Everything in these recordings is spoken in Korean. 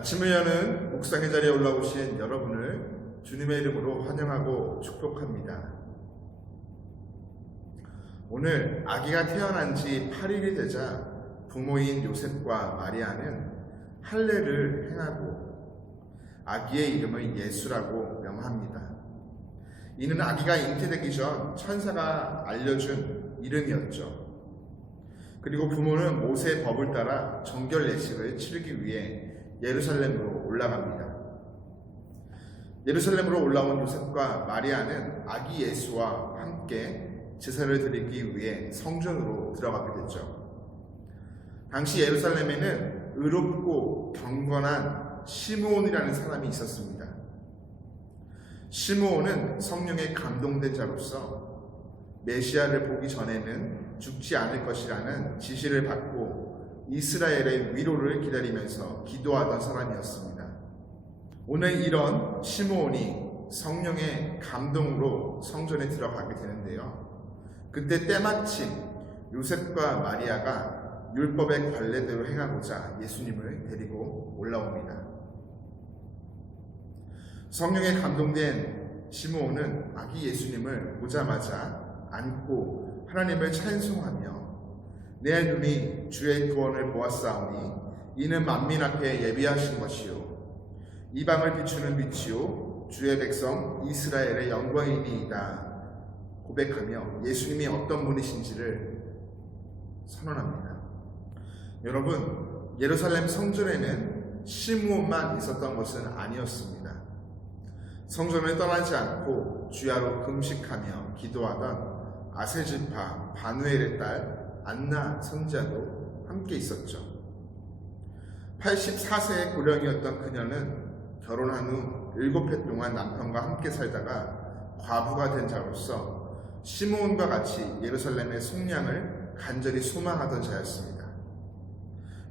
아침을 여는 묵상의 자리에 올라오신 여러분을 주님의 이름으로 환영하고 축복합니다. 오늘 아기가 태어난 지 8일이 되자 부모인 요셉과 마리아는 할례를 행하고 아기의 이름을 예수라고 명합니다. 이는 아기가 잉태되기 전 천사가 알려준 이름이었죠. 그리고 부모는 모세의 법을 따라 정결 예식을 치르기 위해 예루살렘으로 올라갑니다. 예루살렘으로 올라온 요셉과 마리아는 아기 예수와 함께 제사를 드리기 위해 성전으로 들어가게 됐죠. 당시 예루살렘에는 의롭고 경건한 시므온이라는 사람이 있었습니다. 시므온은 성령에 감동된 자로서 메시아를 보기 전에는 죽지 않을 것이라는 지시를 받고 이스라엘의 위로를 기다리면서 기도하던 사람이었습니다. 오늘 이런 시므온이 성령의 감동으로 성전에 들어가게 되는데요. 그때 때마침 요셉과 마리아가 율법의 관례대로 행하고자 예수님을 데리고 올라옵니다. 성령에 감동된 시므온은 아기 예수님을 보자마자 안고 하나님을 찬송하며 내 눈이 주의 구원을 보았사오니 이는 만민 앞에 예비하신 것이요 이방을 비추는 빛이요 주의 백성 이스라엘의 영광이니이다 고백하며 예수님이 어떤 분이신지를 선언합니다. 여러분, 예루살렘 성전에는 시므온만 있었던 것은 아니었습니다. 성전을 떠나지 않고 주야로 금식하며 기도하던 아세지파 바누엘의 딸 안나 선지자도 함께 있었죠. 84세의 고령이었던 그녀는 결혼한 후 7해 동안 남편과 함께 살다가 과부가 된 자로서 시므온과 같이 예루살렘의 속량을 간절히 소망하던 자였습니다.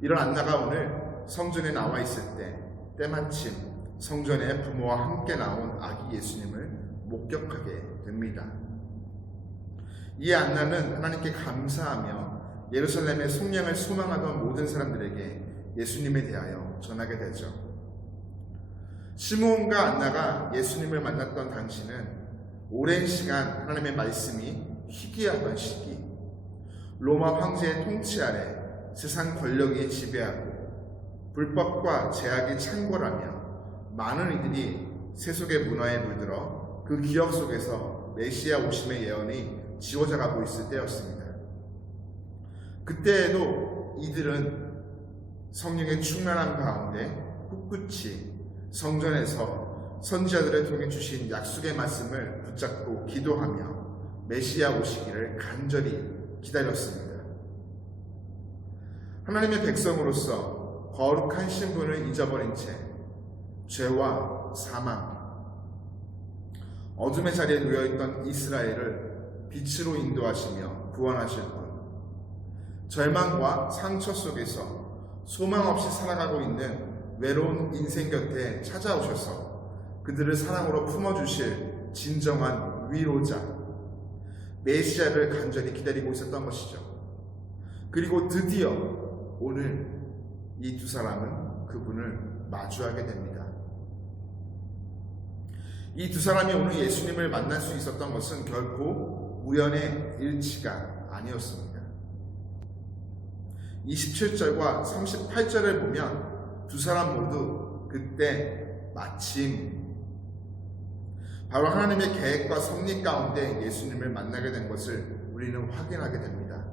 이런 안나가 오늘 성전에 나와 있을 때 때마침 성전에 부모와 함께 나온 아기 예수님을 목격하게 됩니다. 이에 안나는 하나님께 감사하며 예루살렘의 속량을 소망하던 모든 사람들에게 예수님에 대하여 전하게 되죠. 시므온과 안나가 예수님을 만났던 당시는 오랜 시간 하나님의 말씀이 희귀하던 시기, 로마 황제의 통치 아래 세상 권력이 지배하고 불법과 제약이 창궐하며 많은 이들이 세속의 문화에 물들어 그 기억 속에서 메시아 오심의 예언이 지워져 가고 있을 때였습니다. 그때에도 이들은 성령의 충만함 가운데 꿋꿋이 성전에서 선지자들을 통해 주신 약속의 말씀을 붙잡고 기도하며 메시아 오시기를 간절히 기다렸습니다. 하나님의 백성으로서 거룩한 신분을 잊어버린 채 죄와 사망, 어둠의 자리에 놓여있던 이스라엘을 빛으로 인도하시며 구원하실 분, 절망과 상처 속에서 소망 없이 살아가고 있는 외로운 인생 곁에 찾아오셔서 그들을 사랑으로 품어주실 진정한 위로자, 메시아를 간절히 기다리고 있었던 것이죠. 그리고 드디어 오늘 이 두 사람은 그분을 마주하게 됩니다. 이 두 사람이 오늘 예수님을 만날 수 있었던 것은 결코 우연의 일치가 아니었습니다. 27절과 38절을 보면 두 사람 모두 그때 마침 바로 하나님의 계획과 섭리 가운데 예수님을 만나게 된 것을 우리는 확인하게 됩니다.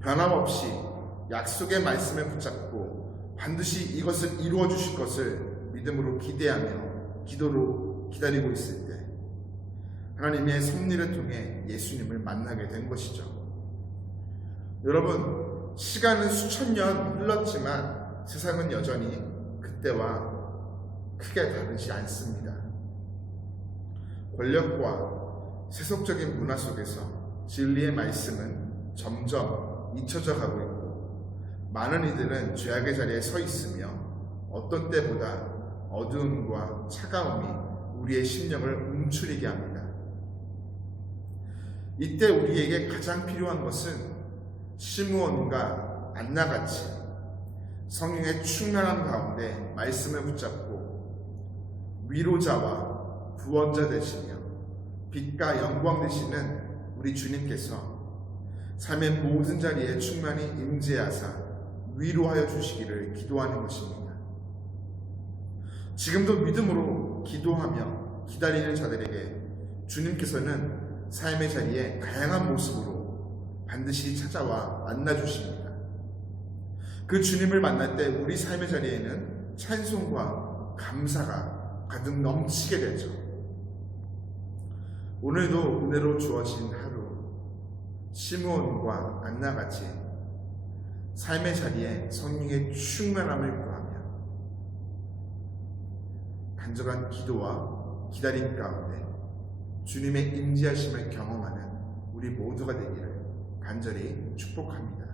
변함없이 약속의 말씀을 붙잡고 반드시 이것을 이루어 주실 것을 믿음으로 기대하며 기도로 기다리고 있을 때 하나님의 섭리를 통해 예수님을 만나게 된 것이죠. 여러분, 시간은 수천 년 흘렀지만 세상은 여전히 그때와 크게 다르지 않습니다. 권력과 세속적인 문화 속에서 진리의 말씀은 점점 잊혀져 가고 있고 많은 이들은 죄악의 자리에 서 있으며 어떤 때보다 어두움과 차가움이 우리의 심령을 움츠리게 합니다. 이때 우리에게 가장 필요한 것은 시므온과 안나같이 성령의 충만함 가운데 말씀을 붙잡고 위로자와 구원자 되시며 빛과 영광 되시는 우리 주님께서 삶의 모든 자리에 충만히 임재하사 위로하여 주시기를 기도하는 것입니다. 지금도 믿음으로 기도하며 기다리는 자들에게 주님께서는 삶의 자리에 다양한 모습으로 반드시 찾아와 만나주십니다. 그 주님을 만날 때 우리 삶의 자리에는 찬송과 감사가 가득 넘치게 되죠. 오늘도 은혜로 주어진 하루, 시므온과 안나같이 삶의 자리에 성령의 충만함을 구하며 간절한 기도와 기다림 가운데 주님의 임재하심을 경험하는 우리 모두가 되기를 간절히 축복합니다.